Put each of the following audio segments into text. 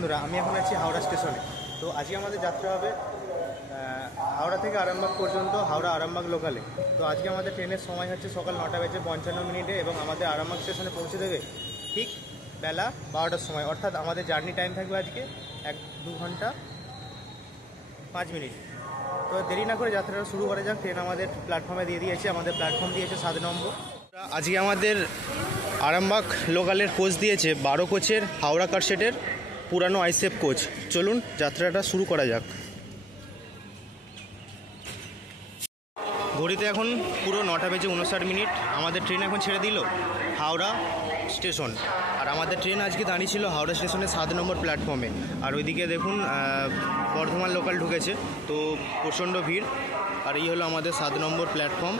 বন্ধুরা, আমি এখন আছি হাওড়া স্টেশনে। তো আজকে আমাদের যাত্রা হবে হাওড়া থেকে আরামবাগ পর্যন্ত, হাওড়া আরামবাগ লোকালে। তো আজকে আমাদের ট্রেনের সময় হচ্ছে সকাল 9:55 এবং আমাদের আরামবাগ স্টেশনে পৌঁছে দেবে ঠিক বেলা 12টার সময়। অর্থাৎ আমাদের জার্নি টাইম থাকবে আজকে 2 ঘন্টা 5 মিনিট। তো দেরি না করে যাত্রাটা শুরু করা যাক। ট্রেন আমাদের প্ল্যাটফর্মে দিয়ে দিয়েছে, আমাদের প্ল্যাটফর্ম দিয়েছে 7 নম্বর। আজকে আমাদের আরামবাগ লোকালের কোচ দিয়েছে 12 কোচের হাওড়া কারশেডের পুরানো আইসেফ কোচ। চলুন যাত্রাটা শুরু করা যাক। ঘড়িতে এখন পুরো 9:59। আমাদের ট্রেন এখন ছেড়ে দিল হাওড়া স্টেশন। আর আমাদের ট্রেন আজকে দাঁড়িয়ে ছিল হাওড়া স্টেশনের 7 নম্বর প্ল্যাটফর্মে। আর ওইদিকে দেখুন বর্ধমান লোকাল ঢুকেছে, তো প্রচণ্ড ভিড়। আর এই হলো আমাদের 7 নম্বর প্ল্যাটফর্ম।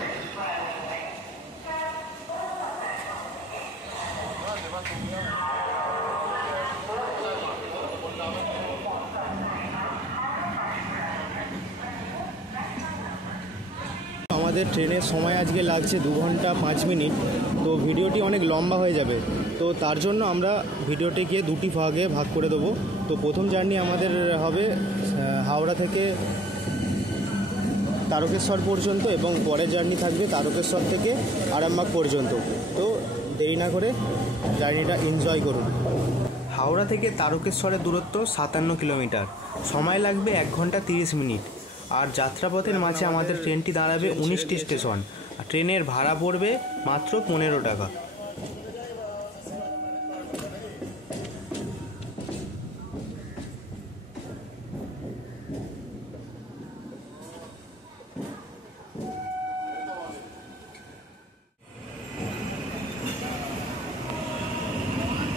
আমাদের ট্রেনের সময় আজকে লাগছে 2 ঘন্টা 5 মিনিট। তো ভিডিওটি অনেক লম্বা হয়ে যাবে, তো তার জন্য আমরা ভিডিওটিকে দুটি ভাগে ভাগ করে দেবো। তো প্রথম জার্নি আমাদের হবে হাওড়া থেকে তারকেশ্বর পর্যন্ত এবং পরের জার্নি থাকবে তারকেশ্বর থেকে আরামবাগ পর্যন্ত। তো দেরি না করে জার্নিটা এনজয় করুন। হাওড়া থেকে তারকেশ্বরের দূরত্ব 57 কিলোমিটার, সময় লাগবে 1 ঘন্টা 30 মিনিট। আর যাত্রাপথের মাঝে আমাদের ট্রেনটি দাঁড়াবে 19টি স্টেশন। আর ট্রেনের ভাড়া পড়বে মাত্র 15 টাকা।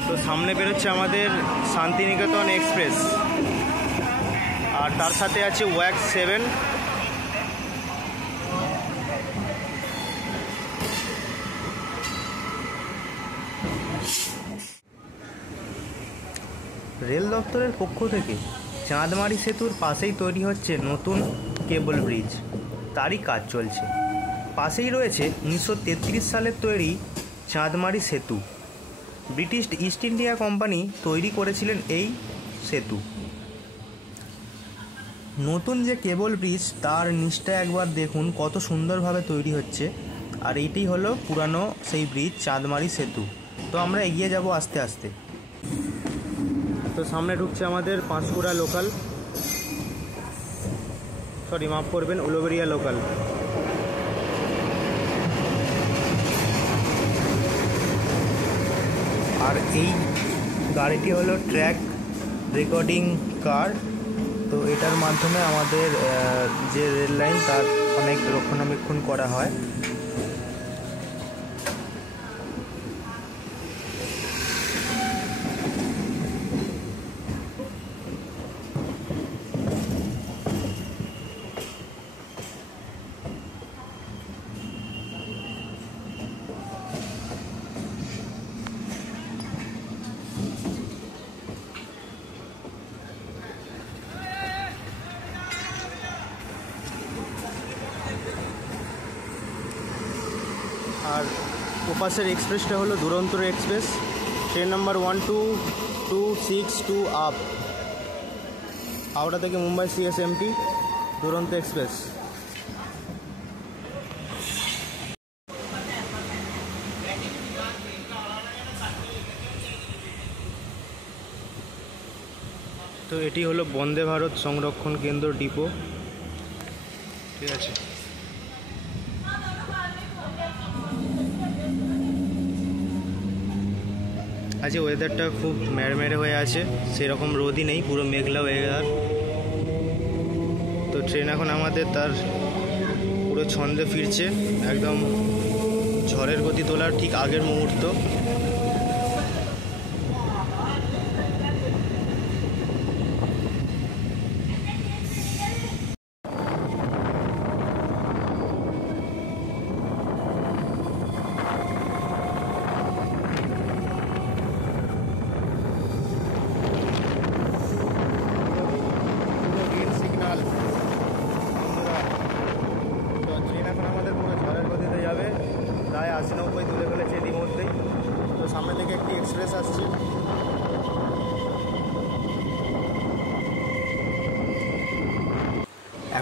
তো সামনে বেরোচ্ছে আমাদের শান্তিনিকেতন এক্সপ্রেস, আর তার সাথে আছে ওয়াক্স 7। রেল দপ্তরের পক্ষ থেকে চাঁদমারি সেতুর পাশেই তৈরি হচ্ছে নতুন কেবল ব্রিজ, তারই কাজ চলছে। পাশেই রয়েছে 1933 সালের তৈরি চাঁদমারি সেতু। ব্রিটিশ ইস্ট ইন্ডিয়া কোম্পানি তৈরি করেছিলেন এই সেতু। নতুন যে কেবল ব্রিজ, তার নিচটা একবার দেখুন কত সুন্দরভাবে তৈরি হচ্ছে। আর এইটি হলো পুরানো সেই ব্রিজ, চাঁদমারি সেতু। তো আমরা এগিয়ে যাব আস্তে আস্তে। তো সামনে ঢুকছে আমাদের পাঁশকুড়া লোকাল, মাফ করবেন, উলুবেড়িয়া লোকাল। আর এই গাড়িটি হলো ট্র্যাক রেকর্ডিং কার। তো এটার মাধ্যমে আমাদের যে রেল লাইন তার অনেক রক্ষণাবেক্ষণ করা হয়। আর ওপাশের এক্সপ্রেসটা হলো দুরন্তর express, train number 12262 up, Howrah থেকে মুম্বাই CSMT দুরন্ত এক্সপ্রেস। তো এটি হলো বন্দে ভারত সংরক্ষণ কেন্দ্র ডিপো, ঠিক আছে। আজ ওয়েদারটা খুব মেড়মেড়ে হয়ে আছে, সেরকম রোদই নেই, পুরো মেঘলা ওয়েদার। তো ট্রেন এখন আমাদের তার পুরো ছন্দে ফিরছে, একদম ঝড়ের গতি তোলার ঠিক আগের মুহূর্ত। প্রায় 80-90 তুলে ফেলেছে ইতিমধ্যেই।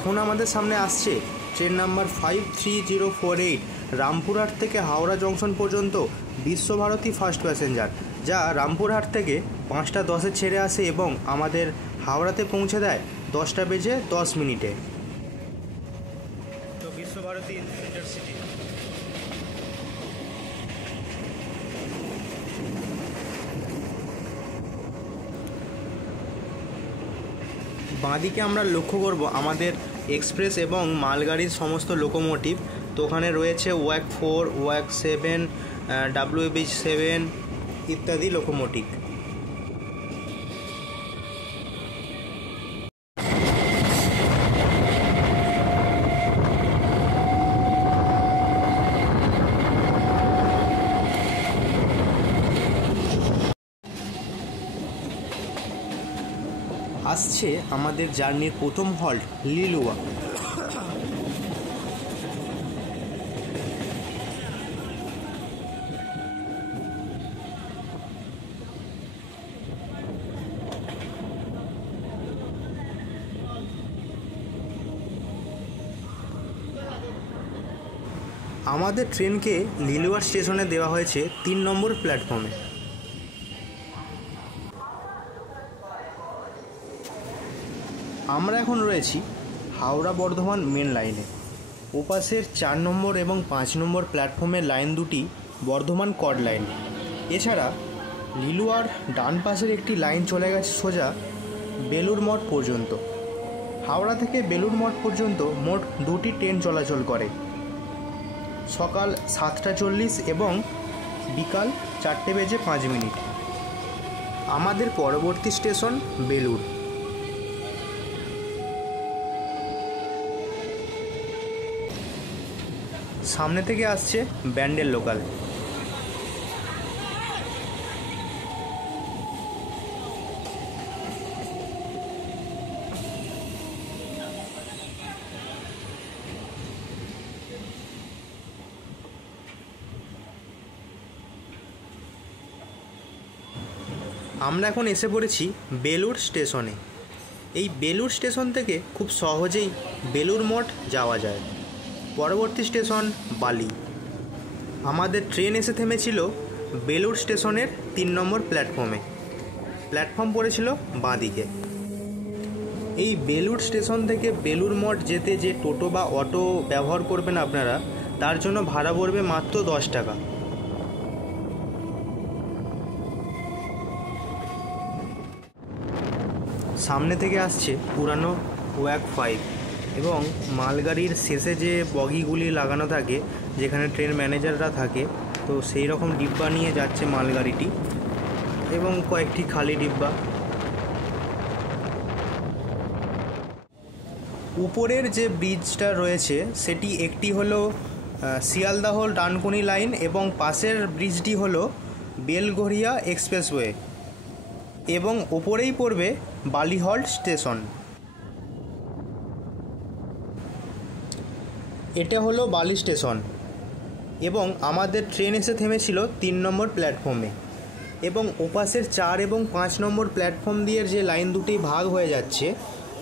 এখন আমাদের সামনে আসছে ট্রেন নাম্বার 53048 রামপুরহাট থেকে হাওড়া জংশন পর্যন্ত বিশ্বভারতী ফার্স্ট প্যাসেঞ্জার, যা রামপুরহাট থেকে 5টা 10-এ ছেড়ে আসে এবং আমাদের হাওড়াতে পৌঁছে দেয় 10টা বেজে 10 মিনিটে। তো বিশ্বভারতী ইন্টারসিটি। বাঁদিকে আমরা লক্ষ্য করব আমাদের এক্সপ্রেস এবং মালগাড়ির সমস্ত লোকোমোটিভ। তো ওখানে রয়েছে ওয়াক 4, ওয়াক 7, WB7 ইত্যাদি লোকোমোটিভ। আসছে আমাদের জার্নির প্রথম হল্ট লিলুয়া। আমাদের ট্রেনকে লিলুয়া স্টেশনে দেওয়া হয়েছে 3 নম্বর প্ল্যাটফর্মে। আমরা এখন রয়েছি হাওড়া বর্ধমান মেন লাইনে। ওপাশের 4 নম্বর এবং 5 নম্বর প্ল্যাটফর্মের লাইন দুটি বর্ধমান কড লাইন। এছাড়া লিলুয়ার ডান পাশের একটি লাইন চলে গেছে সোজা বেলুর মঠ পর্যন্ত। হাওড়া থেকে বেলুর মঠ পর্যন্ত মোট 2টি ট্রেন চলাচল করে, সকাল 7টা 40 এবং বিকাল 4টে বেজে 5 মিনিট। আমাদের পরবর্তী স্টেশন বেলুর। সামনে থেকে আসছে ব্যান্ডেল লোকাল। আমরা এখন এসে পড়েছি বেলুর স্টেশনে। এই বেলুর স্টেশন থেকে খুব সহজেই বেলুর মঠ যাওয়া যায়। পরবর্তী স্টেশন বালি। আমাদের ট্রেন এসে থেমেছিল বেলুর স্টেশনের 3 নম্বর প্ল্যাটফর্মে। প্ল্যাটফর্ম পড়েছিল বাঁদিকে। এই বেলুর স্টেশন থেকে বেলুর মঠ যেতে যে টোটো বা অটো ব্যবহার করবেন আপনারা, তার জন্য ভাড়া পড়বে মাত্র 10 টাকা। সামনে থেকে আসছে পুরানো ওয়াক 5 এবং মালগাড়ির শেষে যে বগিগুলি লাগানো থাকে, যেখানে ট্রেন ম্যানেজাররা থাকে, তো সেই রকম ডিব্বা নিয়ে যাচ্ছে মালগাড়িটি এবং কয়েকটি খালি ডিব্বা। উপরের যে ব্রিজটা রয়েছে সেটি একটি হলো শিয়ালদাহ ডানকুনি লাইন এবং পাশের ব্রিজটি হলো বেলঘরিয়া এক্সপ্রেসওয়ে এবং ওপরেই পড়বে বালিহল্ট স্টেশন। এটা হলো বালি স্টেশন এবং আমাদের ট্রেন এসে থেমেছিল 3 নম্বর প্ল্যাটফর্মে এবং ওপাশের 4 এবং 5 নম্বর প্ল্যাটফর্ম দিয়ে যে লাইন দুটি ভাগ হয়ে যাচ্ছে,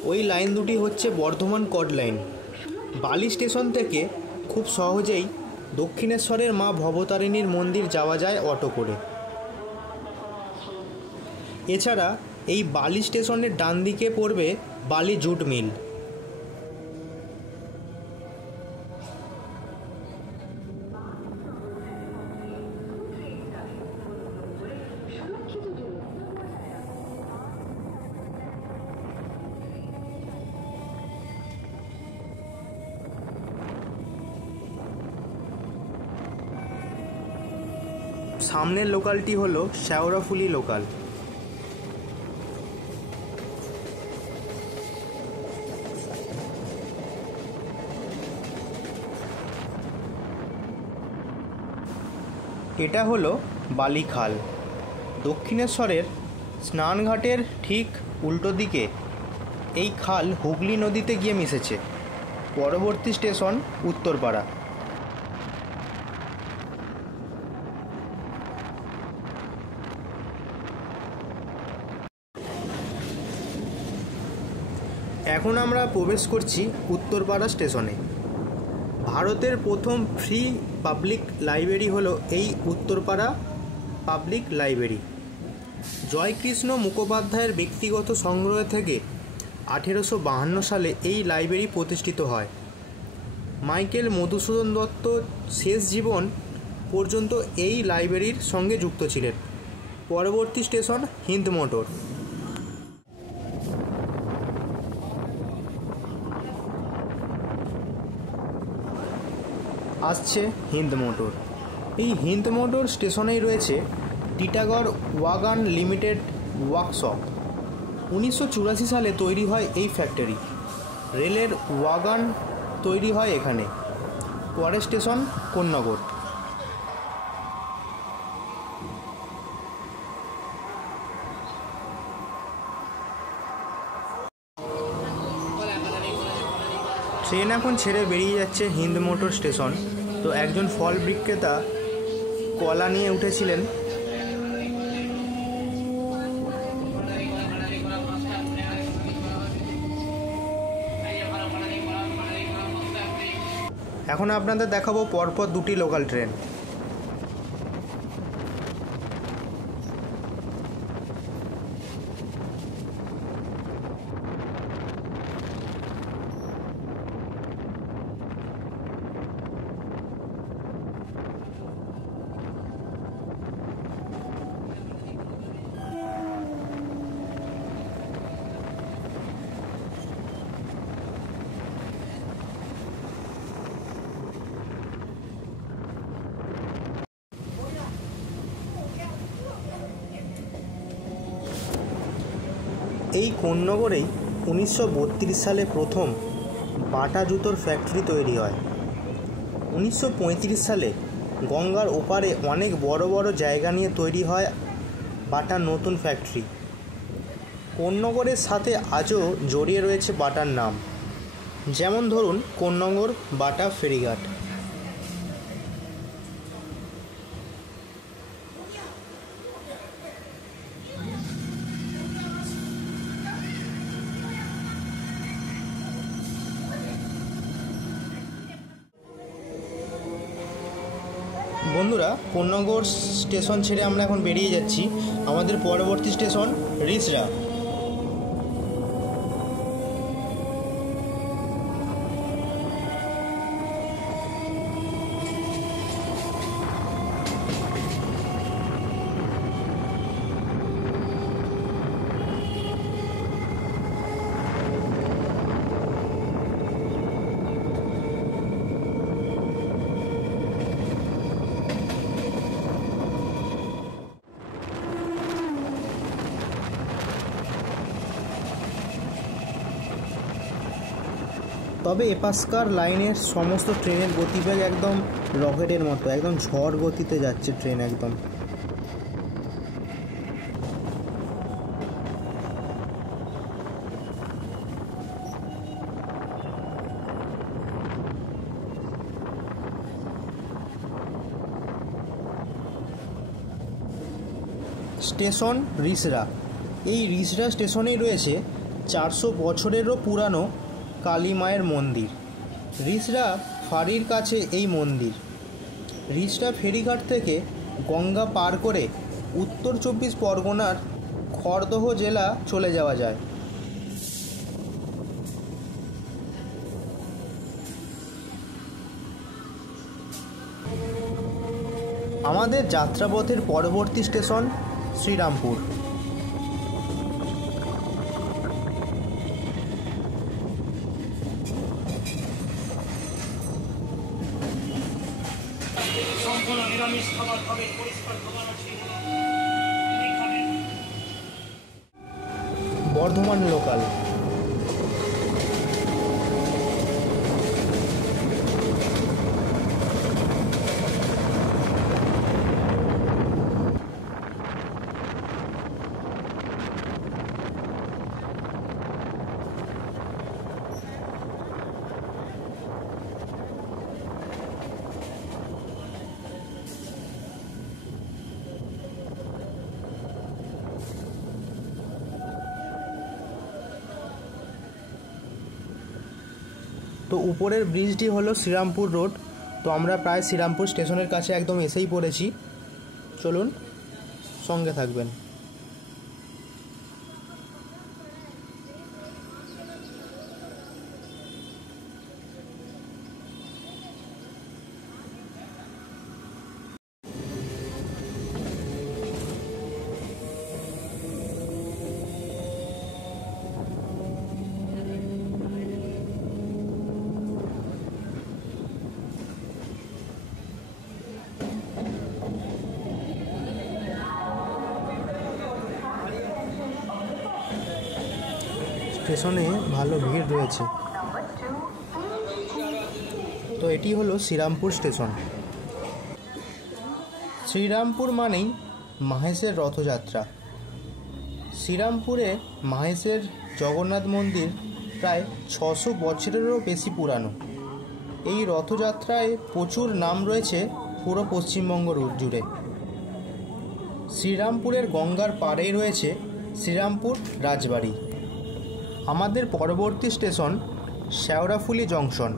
ওই লাইন দুটি হচ্ছে বর্ধমান কড লাইন। বালি স্টেশন থেকে খুব সহজেই দক্ষিণেশ্বরের মা ভবতারিণীর মন্দির যাওয়া যায় অটো করে। এছাড়া এই বালি স্টেশনের ডান দিকে পড়বে বালি জুট মিল। সামনের লোকালটি হলো শেওড়াফুলি লোকাল। এটা হলো বালিখাল। দক্ষিণেশ্বরের স্নানঘাটের ঠিক উল্টো দিকে এই খাল হুগলি নদীতে গিয়ে মিশেছে। পরবর্তী স্টেশন উত্তরপাড়া। এখন আমরা প্রবেশ করছি উত্তরপাড়া স্টেশনে। ভারতের প্রথম ফ্রি পাবলিক লাইব্রেরি হলো এই উত্তরপাড়া পাবলিক লাইব্রেরি। জয়কৃষ্ণ মুখোপাধ্যায়ের ব্যক্তিগত সংগ্রহ থেকে 1852 সালে এই লাইব্রেরি প্রতিষ্ঠিত হয়। মাইকেল মধুসূদন দত্ত শেষ জীবন পর্যন্ত এই লাইব্রেরির সঙ্গে যুক্ত ছিলেন। পরবর্তী স্টেশন হিন্দ মোটর। আসছে হিন্দ মোটর। এই হিন্দ মোটর স্টেশনেই রয়েছে টিটাগড় ওয়াগন লিমিটেড ওয়ার্কশপ। 1984 সালে তৈরি হয় এই ফ্যাক্টরি। রেলের ওয়াগন তৈরি হয় এখানে। পরের স্টেশন কোন্নগর। ট্রেন এখন ছেড়ে বেরিয়ে যাচ্ছে হিন্দ মোটর স্টেশন। তো একজন ফল বিক্রেতা কলা নিয়ে উঠেছিলেন। এখন আপনাদের দেখাবো পরপর দুটি লোকাল ট্রেন। এই কোন্নগরেই 1932 সালে প্রথম বাটা জুতোর ফ্যাক্টরি তৈরি হয়। 1935 সালে গঙ্গার ওপারে অনেক বড় বড় জায়গা নিয়ে তৈরি হয় বাটার নতুন ফ্যাক্টরি। কোন্নগরের সাথে আজও জড়িয়ে রয়েছে বাটার নাম। যেমন ধরুন কোন্নগর বাটা ফেরিঘাট। বন্ধুরা, কোন্নগর স্টেশন ছেড়ে আমরা এখন বেরিয়ে যাচ্ছি। আমাদের পরবর্তী স্টেশন রিসরা। তবে এপাশকার লাইনের সমস্ত ট্রেনের গতিবেগ একদম রকেটের মতো, একদম ঝড় গতিতে যাচ্ছে ট্রেন একদম। স্টেশন রিসরা। এই রিসরা স্টেশনেই রয়েছে 400 বছরেরও পুরানো কালী মায়ের মন্দির। রিসরা ফাঁড়ির কাছে এই মন্দির। রিসরা ফেরিঘাট থেকে গঙ্গা পার করে উত্তর 24 পরগনার খড়দহ জেলা চলে যাওয়া যায়। আমাদের যাত্রাপথের পরবর্তী স্টেশন শ্রীরামপুর। বর্ধমান লোকাল। তো উপরের ব্রিজটি হলো শ্রীরামপুর রোড। তো আমরা প্রায় শ্রীরামপুর স্টেশনের কাছে একদম এসেই পড়েছি। চলুন, সঙ্গে থাকবেন। স্টেশনে ভালো ভিড় রয়েছে। তো এটি হলো শ্রীরামপুর স্টেশন। শ্রীরামপুর মানেই মাহেশের রথযাত্রা। শ্রীরামপুরে মাহেশের জগন্নাথ মন্দির প্রায় 600 বছরেরও বেশি পুরানো। এই রথযাত্রায় প্রচুর নাম রয়েছে পুরো পশ্চিমবঙ্গ জুড়ে। শ্রীরামপুরের গঙ্গার পাড়েই রয়েছে শ্রীরামপুর রাজবাড়ি। আমাদের পরবর্তী স্টেশন শেওড়াফুলি জংশন।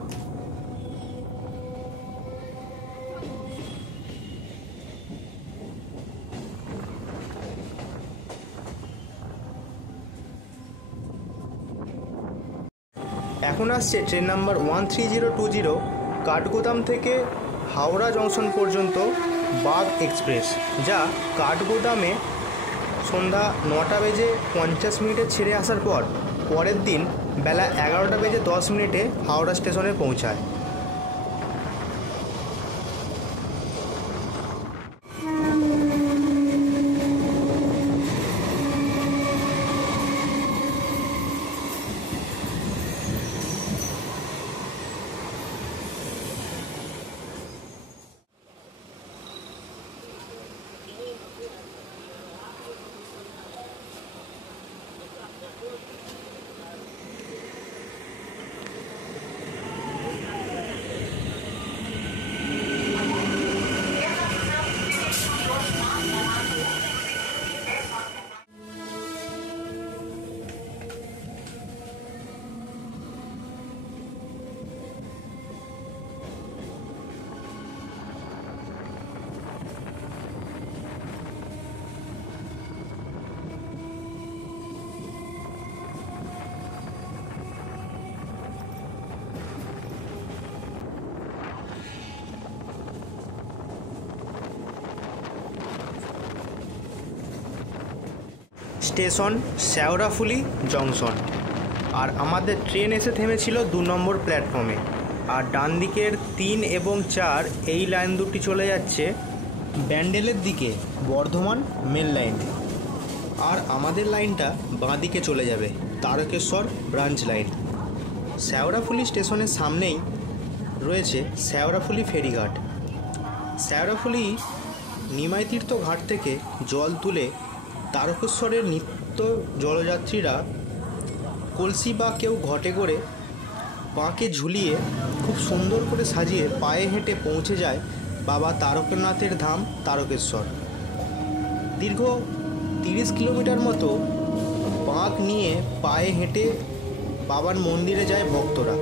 এখন আসছে ট্রেন নাম্বার 13020 কাঠগোদাম থেকে হাওড়া জংশন পর্যন্ত বাগ এক্সপ্রেস, যা কাঠগোদামে সন্ধ্যা 9:50 ছেড়ে আসার পর পরের দিন বেলা 11:10 হাওড়া স্টেশনে পৌঁছায়। Station Sheoraphuli junction. আর আমাদের ট্রেন এসে থেমেছিল 2 নম্বর প্ল্যাটফর্মে। আর ডান দিকের 3 এবং 4 এই লাইন দুটি চলে যাচ্ছে ব্যান্ডেলের দিকে, বর্ধমান মেল লাইন। আর আমাদের লাইনটা বাঁ দিকে চলে যাবে, তারকেশ্বর ব্রাঞ্চ লাইন। শেওড়াফুলি স্টেশনের সামনেই রয়েছে শেওড়াফুলি ফেরিঘাট। শেওড়াফুলি নিমাইতীর্থ ঘাট থেকে জল তুলে তারকেশ্বরের নিত্য জলযাত্রীরা কলসি বা কেউ ঘটে করে পাকে ঝুলিয়ে খুব সুন্দর করে সাজিয়ে পায়ে হেঁটে পৌঁছে যায় বাবা তারকনাথের ধাম তারকেশ্বর। দীর্ঘ 30 কিলোমিটার মতো পাক নিয়ে পায়ে হেঁটে বাবার মন্দিরে যায় ভক্তরা।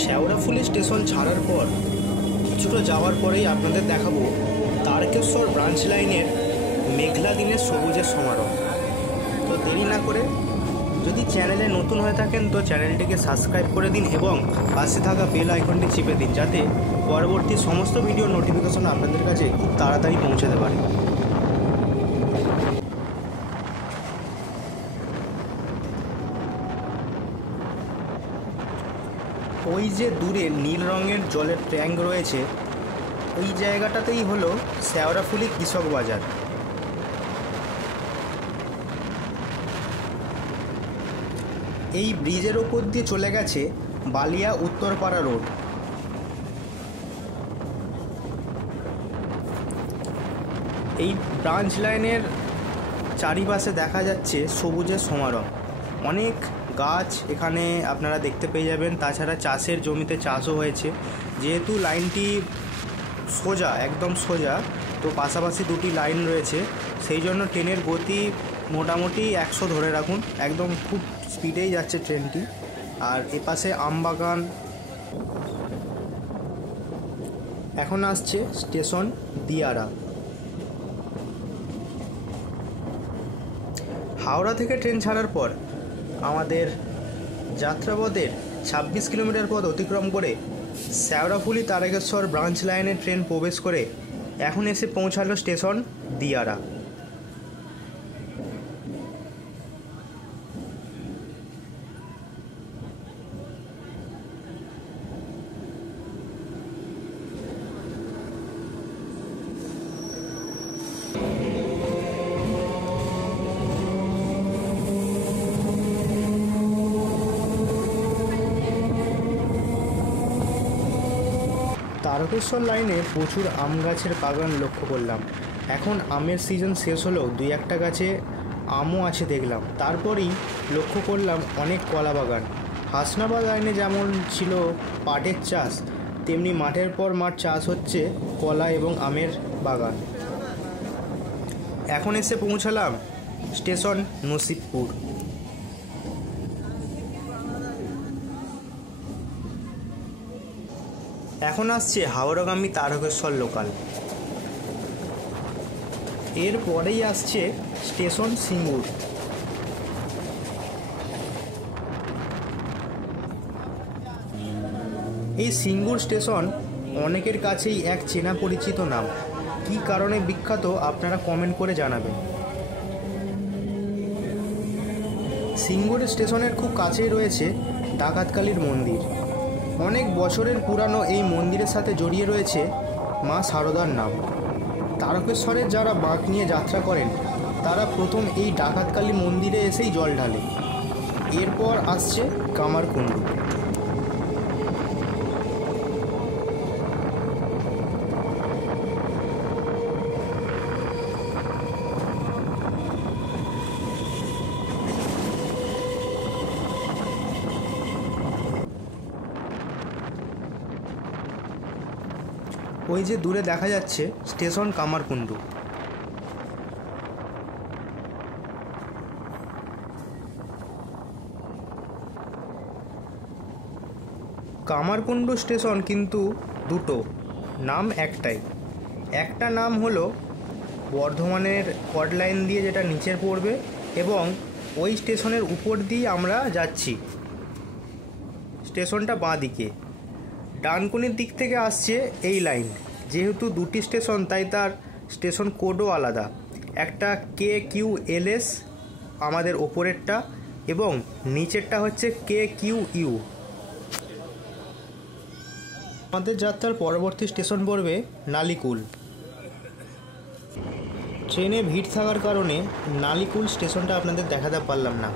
শেওড়াফুলি স্টেশন ছাড়ার পর কিছুটা যাওয়ার পরেই আপনাদের দেখাবো তারকেশ্বর ব্রাঞ্চ লাইনের মেঘলা দিনের সবুজের সমারোহ। তো দেরি না করে, যদি চ্যানেলে নতুন হয়ে থাকেন তো চ্যানেলটিকে সাবস্ক্রাইব করে দিন এবং পাশে থাকা বেল আইকনটি চিপে দিন, যাতে পরবর্তী সমস্ত ভিডিও নোটিফিকেশন আপনাদের কাছে খুব তাড়াতাড়ি পৌঁছাতে পারে। ওই যে দূরে নীল রঙের জলের ট্যাঙ্ক রয়েছে, ওই জায়গাটাতেই হলো শেওড়াফুলি কৃষক বাজার। এই ব্রিজের ওপর দিয়ে চলে গেছে বালিয়া উত্তরপাড়া রোড। এই ব্রাঞ্চ লাইনের চারিপাশে দেখা যাচ্ছে সবুজের সমারোহ। অনেক গাছ এখানে আপনারা দেখতে পেয়ে যাবেন। তাছাড়া চাষের জমিতে চাষও হয়েছে। যেহেতু লাইনটি সোজা, একদম সোজা, তো পাশাপাশি দুটি লাইন রয়েছে, সেই জন্য ট্রেনের গতি মোটামুটি 100 ধরে রাখুন। একদম খুব স্পিডেই যাচ্ছে ট্রেনটি। আর এপাশে আমবাগান। এখন আসছে স্টেশন দিয়ারা। হাওড়া থেকে ট্রেন ছাড়ার পর আমাদের যাত্রাপথের 26 কিলোমিটার পথ অতিক্রম করে শ্যাওড়াফুলি তারকেশ্বর ব্রাঞ্চ লাইনে ট্রেন প্রবেশ করে এখন এসে পৌঁছালো স্টেশন দিয়ারা। তারকেশ্বর লাইনে প্রচুর আম গাছের বাগান লক্ষ্য করলাম। এখন আমের সিজন শেষ হলেও 2-1টা গাছে আমও আছে দেখলাম। তারপরেই লক্ষ্য করলাম অনেক কলা বাগান। হাসনাবাদ লাইনে যেমন ছিল পাটের চাষ, তেমনি মাঠের পর মাঠ চাষ হচ্ছে কলা এবং আমের বাগান। এখন এসে পৌঁছালাম স্টেশন নসিবপুর। এখন আসছে হাওড়াগামী তারকেশ্বর লোকাল। এরপরেই আসছে স্টেশন সিঙ্গুর। এই সিঙ্গুর স্টেশন অনেকের কাছেই এক চেনা পরিচিত নাম। কী কারণে বিখ্যাত আপনারা কমেন্ট করে জানাবেন। সিঙ্গুর স্টেশনের খুব কাছেই রয়েছে ডাকাতকালীর মন্দির। অনেক বছরের পুরানো এই মন্দিরের সাথে জড়িয়ে রয়েছে মা শারদার নাম। তারকেশ্বরের যারা বাঁক নিয়ে যাত্রা করেন তারা প্রথম এই ডাকাতকালী মন্দিরে এসেই জল ঢালে। এরপর আসছে কামারকুণ্ডু। ওই যে দূরে দেখা যাচ্ছে স্টেশন কামারকুণ্ডু। কামারকুণ্ডু স্টেশন কিন্তু দুটো, নাম একটাই। একটা নাম হলো বর্ধমানের কড লাইন দিয়ে যেটা নিচের পড়বে, এবং ওই স্টেশনের উপর দিয়ে আমরা যাচ্ছি। স্টেশনটা বাঁ দিকে, ডানকুনির দিক থেকে আসছে এই লাইন। যেহেতু দুটি স্টেশন তাই তার স্টেশন কোডও আলাদা। একটা KQLS আমাদের ওপরেরটা, এবং নিচেরটা হচ্ছে KQU। আমাদের যাত্রার পরবর্তী স্টেশন পড়বে নালিকুল। ট্রেনে ভিড় থাকার কারণে নালিকুল স্টেশনটা আপনাদের দেখাতে পারলাম না।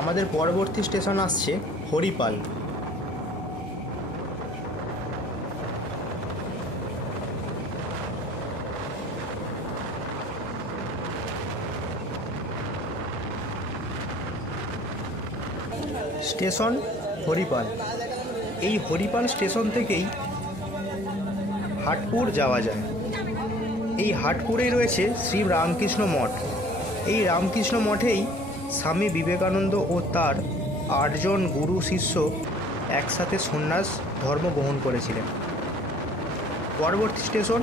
আমাদের পরবর্তী স্টেশন আসছে হরিপাল। স্টেশন হরিপাল। এই হরিপাল স্টেশন থেকেই হাটপুর যাওয়া যায়। এই হাটপুরেই রয়েছে শ্রী রামকৃষ্ণ মঠ। এই রামকৃষ্ণ মঠেই স্বামী বিবেকানন্দ ও তার 8 জন গুরু শিষ্য একসাথে সন্ন্যাস ধর্ম গ্রহণ করেছিলেন। পরবর্তী স্টেশন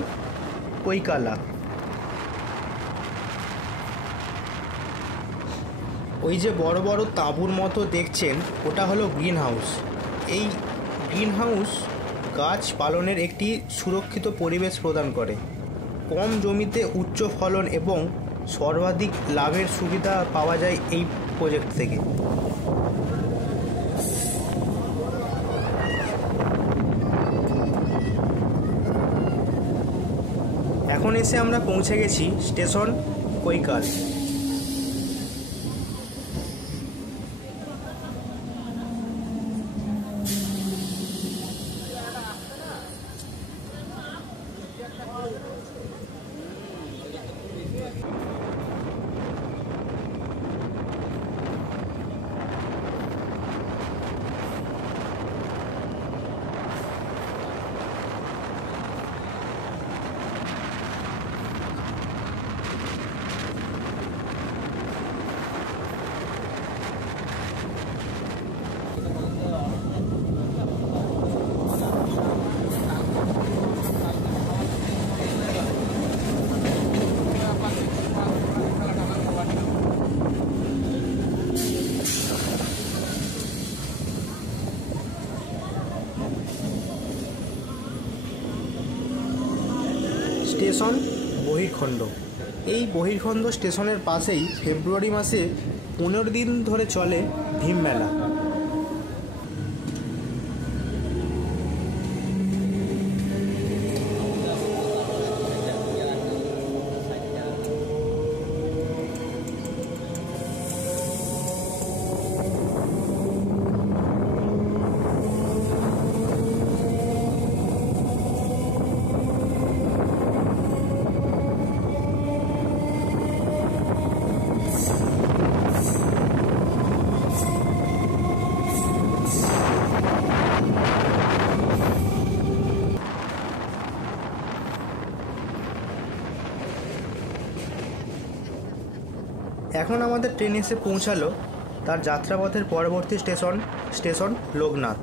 কৈকালা। ওই যে বড় বড় তাঁবুর মতো দেখছেন ওটা হলো গ্রিন হাউস। এই গ্রিন হাউস গাছ পালনের একটি সুরক্ষিত পরিবেশ প্রদান করে। কম জমিতে উচ্চ ফলন এবং সর্বাধিক লাভের সুবিধা পাওয়া যায় এই প্রজেক্ট থেকে। এখন এসে আমরা পৌঁছে গেছি স্টেশন কৈকাল। স্টেশন বহির্খণ্ড। এই বহির্খণ্ড স্টেশনের পাশেই ফেব্রুয়ারি মাসে 15 দিন ধরে চলে ভীম মেলা। এখন আমাদের ট্রেন এসে পৌঁছালো তার যাত্রাপথের পরবর্তী স্টেশন লোকনাথ।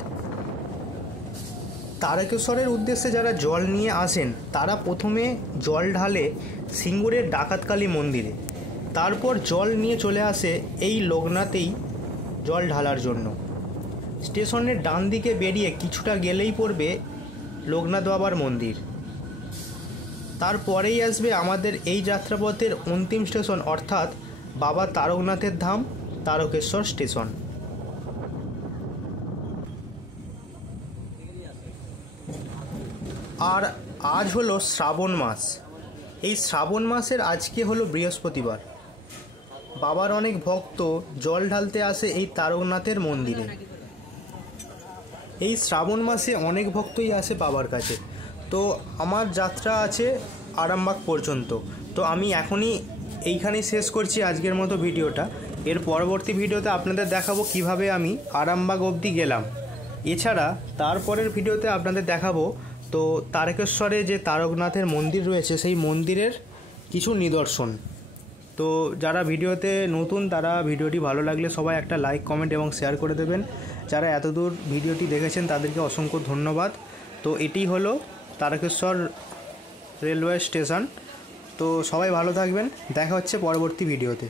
তারকেশ্বরের উদ্দেশ্যে যারা জল নিয়ে আসেন তারা প্রথমে জল ঢালে সিঙ্গুরের ডাকাতকালী মন্দিরে, তারপর জল নিয়ে চলে আসে এই লোকনাথেই জল ঢালার জন্য। স্টেশনের ডান দিকে বেরিয়ে কিছুটা গেলেই পড়বে লোকনাথ বাবার মন্দির। তারপরেই আসবে আমাদের এই যাত্রাপথের অন্তিম স্টেশন, অর্থাৎ বাবা তারকনাথের ধাম তারকেশ্বর স্টেশন। আর আজ হলো শ্রাবণ মাস। এই শ্রাবণ মাসের আজকে হলো বৃহস্পতিবার। বাবার অনেক ভক্ত জল ঢালতে আসে এই তারকনাথের মন্দিরে। এই শ্রাবণ মাসে অনেক ভক্তই আসে বাবার কাছে। তো আমার যাত্রা আছে আরামবাগ পর্যন্ত। তো আমি এখনই এইখানেই শেষ করছি আজকের মতো ভিডিওটা। এর পরবর্তী ভিডিওতে আপনাদের দেখাবো কিভাবে আমি আরামবাগ অবধি গেলাম। এছাড়া তারপরের ভিডিওতে আপনাদের দেখাবো তো তারকেশ্বরে যে তারকনাথের মন্দির রয়েছে সেই মন্দিরের কিছু নিদর্শন। তো যারা ভিডিওতে নতুন তারা ভিডিওটি ভালো লাগলে সবাই একটা লাইক, কমেন্ট এবং শেয়ার করে দেবেন। যারা এতদূর ভিডিওটি দেখেছেন তাদেরকে অসংখ্য ধন্যবাদ। তো এটি হলো তারকেশ্বর রেলওয়ে স্টেশন। তো সবাই ভালো থাকবেন, দেখা হচ্ছে পরবর্তী ভিডিওতে।